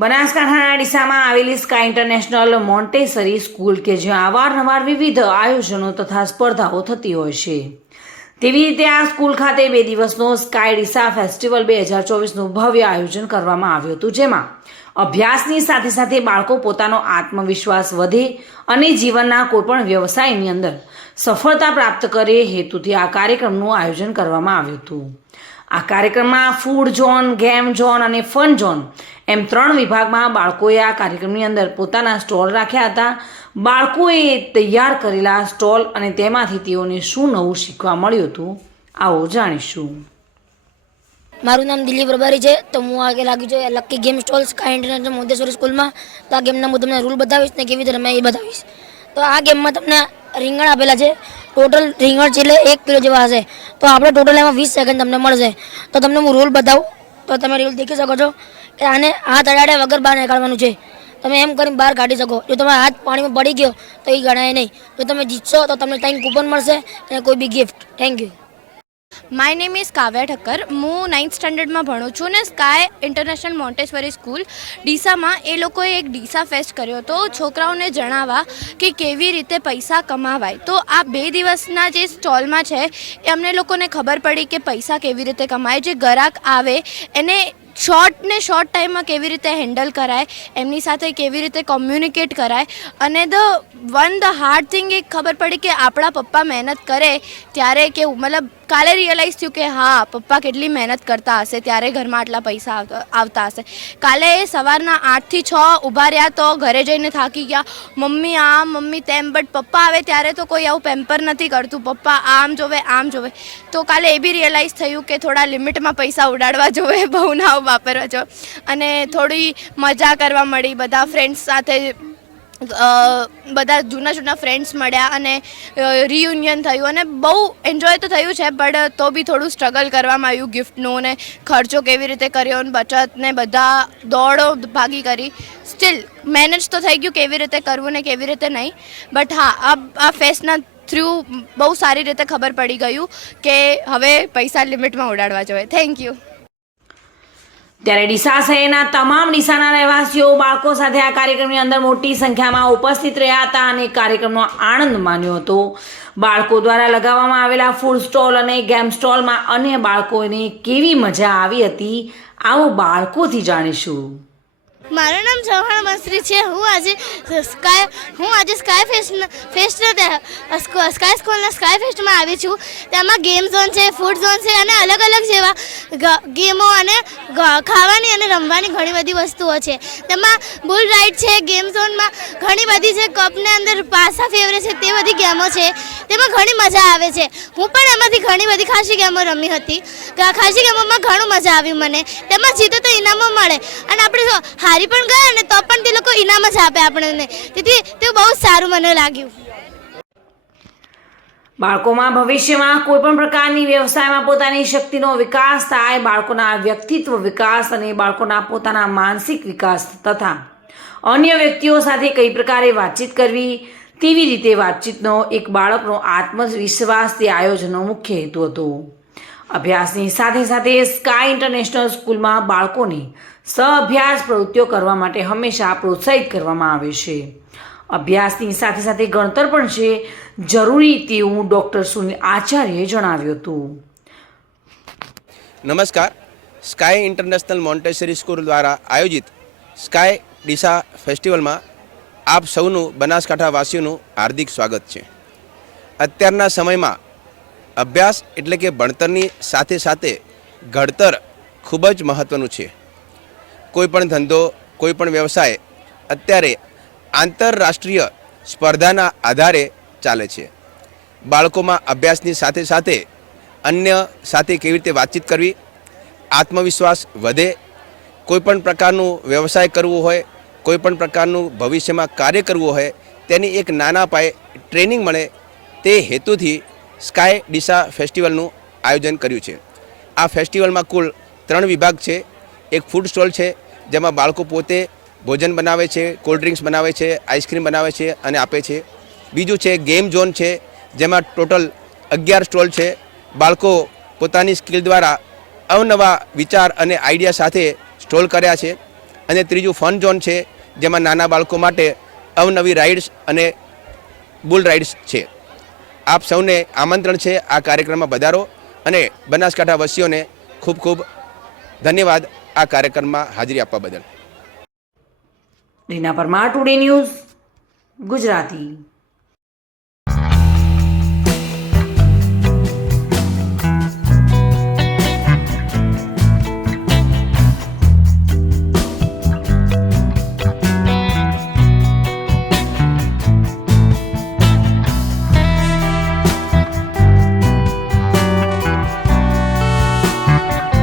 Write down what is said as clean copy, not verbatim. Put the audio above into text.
બનાસકાંઠાના ડીસામાં આવેલી sky International Montessori school કે જ્યાં અવારનવાર વિવિધ આયોજનો તથા સ્પર્ધાઓ થતી હોય છે, તેવી રીતે આ સ્કૂલ ખાતે 2 દિવસનો સ્કાય ડીસા ફેસ્ટિવલ 2024નું ભવ્ય આયોજન કરવામાં આવ્યું હતું, જેમાં અભ્યાસની સાથે સાથે બાળકો પોતાનો આત્મવિશ્વાસ વધે અને જીવનના કોઈપણ વ્યવસાયની અંદર સફળતા પ્રાપ્ત કરે હેતુથી આ કાર્યક્રમનું આયોજન કરવામાં આવ્યું હતું। આ કાર્યક્રમમાં ફૂડ ઝોન, ગેમ ઝોન અને ફન ઝોન એમ 3 વિભાગમાં બાળકોએ આ કાર્યક્રમની અંદર પોતાના સ્ટોલ રાખ્યા હતા। બાળકોએ તૈયાર કરેલા સ્ટોલ અને તેમાંથી તેઓને શું નવું શીખવા મળ્યું હતું, આવો જાણીશું। મારું નામ દિલીપ રબારી છે। તો હું આગે લાગ્યું છે lucky game stall sky International Montessori સ્કૂલમાં। તો આ ગેમના હું તમને રૂલ બતાવીશ ને કેવી રીતે રમાય એ બતાવીશ। તો આ ગેમમાં તમને રીંગણ આપેલા છે, ટોટલ રીંગણ છે એટલે 1 કિલો જેવા હશે। તો આપણે ટોટલ એમાં 20 સેકન્ડ તમને મળશે। તો તમને હું રૂલ બતાવું તો તમે રૂલ દેખી શકો છો કે આને હાથ અડાડ્યા વગર બહાર નીકાળવાનું છે। તમે એમ કરીને બહાર કાઢી શકો। જો તમારો હાથ પાણીમાં પડી ગયો તો એ ગણાય નહીં। જો તમે જીતશો તો તમને ટાઈમ કૂપન મળશે અને કોઈ બી gift. Thank you. My name is Kavya Thakkar. હું 9th સ્ટાન્ડર્ડમાં ભણું છું ને સ્કાય ઇન્ટરનેશનલ મોન્ટેસરી સ્કૂલ ડીસામાં એ લોકોએ એક ડીસા ફેસ્ટ કર્યો હતો છોકરાઓને જણાવવા કે કેવી રીતે પૈસા કમાવાય। તો આ 2 દિવસના જે સ્ટોલમાં છે એ અમને લોકોને ખબર પડી કે પૈસા કેવી રીતે કમાય, જે ગ્રાહક આવે એને શોર્ટ ટાઈમમાં કેવી રીતે હેન્ડલ કરાય, એમની સાથે કેવી રીતે કોમ્યુનિકેટ કરાય। અને ધ હાર્ડ થિંગ એ ખબર પડી કે આપણા પપ્પા મહેનત કરે ત્યારે કેવું, મતલબ કાલે રિયલાઇઝ થયું કે હા પપ્પા કેટલી મહેનત કરતા હશે ત્યારે ઘરમાં આટલા પૈસા આવતા હશે। કાલે સવારના 8 થી 6 ઊભા રહ્યા તો ઘરે જઈને થાકી ગયા, મમ્મી આમ મમ્મી તેમ, બટ પપ્પા આવે ત્યારે તો કોઈ આવું પેમ્પર નથી કરતું, પપ્પા આમ જોવે આમ જોવે। તો કાલે એ બી રિયલાઇઝ થયું કે થોડા લિમિટમાં પૈસા ઉડાડવા જોવે, બહુ ના વાપરવા જો, અને થોડી મજા કરવા મળી, બધા ફ્રેન્ડ્સ સાથે બધા જૂના ફ્રેન્ડ્સ મળ્યા અને રિયુનિયન થયું અને બહુ એન્જોય તો થયું છે, બટ તો બી થોડું સ્ટ્રગલ કરવામાં આવ્યું ગિફ્ટનું ને ખર્ચો કેવી રીતે કર્યો ને બચત ને બધા દોડો ભાગી કરી। સ્ટીલ મેનેજ તો થઈ ગયું કેવી રીતે કરવું ને કેવી રીતે નહીં, બટ હા આ ફેસ્ટના થ્રુ બહુ સારી રીતે ખબર પડી ગયું કે હવે પૈસા લિમિટમાં ઉડાડવા જોઈએ। Thank you. ત્યારે ડીસા શહેરના તમામ ડીસાના રહેવાસીઓ બાળકો સાથે આ કાર્યક્રમની અંદર મોટી સંખ્યામાં ઉપસ્થિત રહ્યા હતા અને કાર્યક્રમનો આનંદ માણ્યો હતો। બાળકો દ્વારા લગાવવામાં આવેલા ફૂડ સ્ટોલ અને ગેમ સ્ટોલમાં અન્ય બાળકોને કેવી મજા આવી હતી, આવો બાળકોથી જાણીશું। મારું નામ ચૌહાણ મસ્ત્રી છે। હું આજે સ્કાય સ્કૂલના સ્કાય ફેસ્ટમાં આવી છું। તેમાં ગેમ ઝોન છે, ફૂડ ઝોન છે અને અલગ અલગ જેવા ગેમો અને ખાવાની અને રમવાની ઘણી બધી વસ્તુઓ છે। તેમાં બુલ રાઇડ છે, ગેમ ઝોનમાં ઘણી બધી છે, કપને અંદર પાસા ફેવરે છે, તે બધી ગેમો છે, તેમાં ઘણી મજા આવે છે। હું પણ એમાંથી ઘણી બધી ખાસી ગેમો રમી હતી। ખાસી ગેમોમાં ઘણું મજા આવ્યું મને। તેમાં જીતો તો ઇનામો મળે અને આપણે હારી પણ ગયા ને તો પણ તે લોકો ઇનામ જ આપે આપણને, તેથી તે બહુ સારું મને લાગ્યું। બાળકોમાં ભવિષ્યમાં કોઈપણ પ્રકારની વ્યવસાયમાં પોતાની શક્તિનો વિકાસ થાય, બાળકોના વ્યક્તિત્વ વિકાસ અને બાળકોના પોતાના માનસિક વિકાસ તથા અન્ય વ્યક્તિઓ સાથે કઈ પ્રકારે વાતચીત કરવી તેવી રીતે વાતચીતનો એક બાળકનો આત્મવિશ્વાસ તે આયોજનનો મુખ્ય હેતુ હતો। અભ્યાસની સાથે સાથે સ્કાય ઇન્ટરનેશનલ સ્કૂલમાં બાળકોને સહઅભ્યાસ પ્રવૃત્તિઓ કરવા માટે હંમેશા પ્રોત્સાહિત કરવામાં આવે છે। અભ્યાસની સાથે સાથે ગણતર પણ છે જરૂરી તેવું ડૉક્ટર સુનિલ આચાર્યએ જણાવ્યું હતું। નમસ્કાર। સ્કાય ઇન્ટરનેશનલ મોન્ટેસરી સ્કૂલ દ્વારા આયોજિત સ્કાય ડીસા ફેસ્ટિવલમાં આપ સૌનું બનાસકાંઠાવાસીઓનું હાર્દિક સ્વાગત છે। અત્યારના સમયમાં અભ્યાસ એટલે કે ભણતરની સાથે સાથે ઘડતર ખૂબ જ મહત્ત્વનું છે। કોઈપણ ધંધો, કોઈપણ વ્યવસાય અત્યારે આંતરરાષ્ટ્રીય સ્પર્ધાના આધારે ચાલે છે। બાળકોમાં અભ્યાસની સાથે સાથે અન્ય સાથે કેવી રીતે વાતચીત કરવી, આત્મવિશ્વાસ વધે, કોઈપણ પ્રકારનું વ્યવસાય કરવું હોય, કોઈપણ પ્રકારનું ભવિષ્યમાં કાર્ય કરવું હોય તેની એક નાના પાયે ટ્રેનિંગ મળે તે હેતુથી સ્કાય ડીસા ફેસ્ટિવલનું આયોજન કર્યું છે. આ ફેસ્ટિવલમાં કુલ 3 વિભાગ છે. એક ફૂડ સ્ટોલ છે જેમાં બાળકો પોતે ભોજન બનાવે છે, કોલ્ડ ડ્રિંક્સ બનાવે છે, આઈસ્ક્રીમ બનાવે છે અને આપે છે. બીજું છે ગેમ ઝોન છે જેમાં ટોટલ 11 સ્ટોલ છે. બાળકો પોતાની સ્કિલ દ્વારા અવનવા વિચાર અને આઈડિયા સાથે સ્ટોલ કર્યા છે. અને ત્રીજું ફન ઝોન છે જેમાં નાના બાળકો માટે અવનવી રાઇડ્સ અને બુલ રાઇડ્સ છે. આપ સૌને આમંત્રણ છે આ કાર્યક્રમમાં પધારો અને બનાસકાંઠા વાસીઓને ખૂબ ખૂબ ધન્યવાદ આ કાર્યક્રમમાં હાજરી આપવા બદલ. Reena Parmar, Today News, Gujarati.